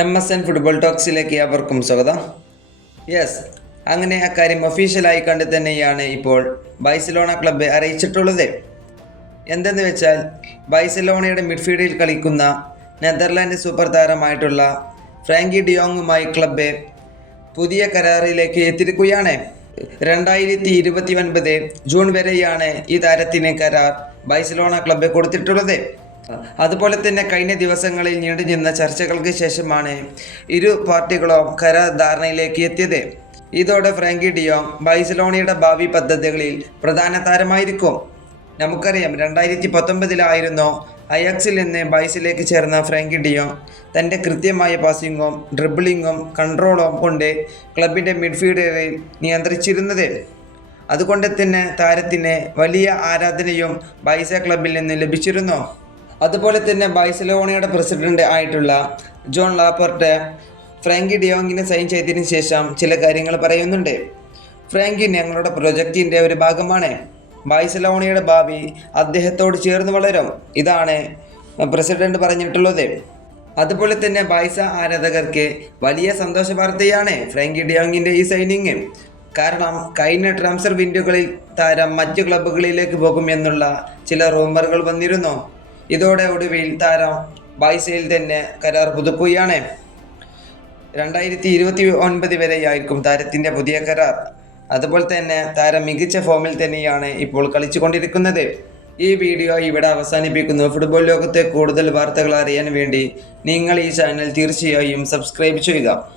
M S N football ടോക്സിലേക്ക് അവർക്കും സ്വാഗതം. യെസ് അങ്ങനെ അക്കാര്യം ഒഫീഷ്യലായി കണ്ട് തന്നെയാണ് ഇപ്പോൾ ബൈസലോണ ക്ലബ്ബ് അറിയിച്ചിട്ടുള്ളത്. എന്തെന്ന് വെച്ചാൽ ബൈസലോണയുടെ മിഡ്ഫീൽഡിൽ കളിക്കുന്ന നെതർലാൻഡ് സൂപ്പർ താരമായിട്ടുള്ള ഫ്രാങ്കി ഡിയോങ്ങുമായി ക്ലബ്ബ് പുതിയ കരാറിലേക്ക് എത്തിയിരിക്കുകയാണ്. രണ്ടായിരത്തി ഇരുപത്തി ഒൻപത് ജൂൺ വരെയാണ് ഈ താരത്തിന് കരാർ ബൈസലോണ ക്ലബ്ബ് കൊടുത്തിട്ടുള്ളത്. അതുപോലെ തന്നെ കഴിഞ്ഞ ദിവസങ്ങളിൽ നീണ്ടുനിന്ന ചർച്ചകൾക്ക് ശേഷമാണ് ഇരു പാർട്ടികളും കരാർ ധാരണയിലേക്ക് എത്തിയത്. ഇതോടെ ഫ്രാങ്കി ഡിയോങ് ബൈസലോണിയുടെ ഭാവി പദ്ധതികളിൽ പ്രധാന താരമായിരിക്കും. നമുക്കറിയാം രണ്ടായിരത്തി പത്തൊമ്പതിലായിരുന്നു അയാക്സിൽ നിന്ന് ബൈസിലേക്ക് ചേർന്ന ഫ്രാങ്കി ഡിയോങ് തന്റെ കൃത്യമായ പാസിങ്ങും ഡ്രിബിളിങ്ങും കൺട്രോളും കൊണ്ട് ക്ലബിന്റെ മിഡ്ഫീൽഡറിൽ നിയന്ത്രിച്ചിരുന്നത്. അതുകൊണ്ട് തന്നെ താരത്തിന് വലിയ ആരാധനയും ബൈസ ക്ലബിൽ നിന്ന് ലഭിച്ചിരുന്നു. അതുപോലെ തന്നെ ബൈസലോണയുടെ പ്രസിഡന്റ് ആയിട്ടുള്ള ജോൺ ലാപ്പർട്ട് ഫ്രാങ്കി ഡിയോങ്ങിനെ സൈൻ ചെയ്തതിന് ശേഷം ചില കാര്യങ്ങൾ പറയുന്നുണ്ട്. ഫ്രാങ്കി ഞങ്ങളുടെ പ്രൊജക്റ്റിന്റെ ഒരു ഭാഗമാണ്. ബൈസലോണയുടെ ഭാവി അദ്ദേഹത്തോട് ചേർന്ന് വളരും. ഇതാണ് പ്രസിഡന്റ് പറഞ്ഞിട്ടുള്ളത്. അതുപോലെ തന്നെ ബൈസ ആരാധകർക്ക് വലിയ സന്തോഷ വാർത്തയാണ് ഫ്രാങ്കി ഡിയോങ്ങിന്റെ ഈ സൈനിങ് കാരണം കഴിഞ്ഞ ട്രാൻസ്ഫർ വിൻഡോകളിൽ താരം മറ്റ് ക്ലബ്ബുകളിലേക്ക് പോകുമെന്നുള്ള ചില റൂമറുകൾ വന്നിരുന്നു. ഇതോടെ ഒടുവിൽ താരം ബൈസയിൽ തന്നെ കരാർ പുതുക്കുകയാണ്. രണ്ടായിരത്തി ഇരുപത്തി ഒൻപത് വരെയായിരിക്കും താരത്തിന്റെ പുതിയ കരാർ. അതുപോലെ തന്നെ താരം മികച്ച ഫോമിൽ തന്നെയാണ് ഇപ്പോൾ കളിച്ചുകൊണ്ടിരിക്കുന്നത്. ഈ വീഡിയോ ഇവിടെ അവസാനിപ്പിക്കുന്നു. ഫുട്ബോൾ ലോകത്തെ കൂടുതൽ വാർത്തകൾ അറിയാൻ വേണ്ടി നിങ്ങൾ ഈ ചാനൽ തീർച്ചയായും സബ്സ്ക്രൈബ് ചെയ്യുക.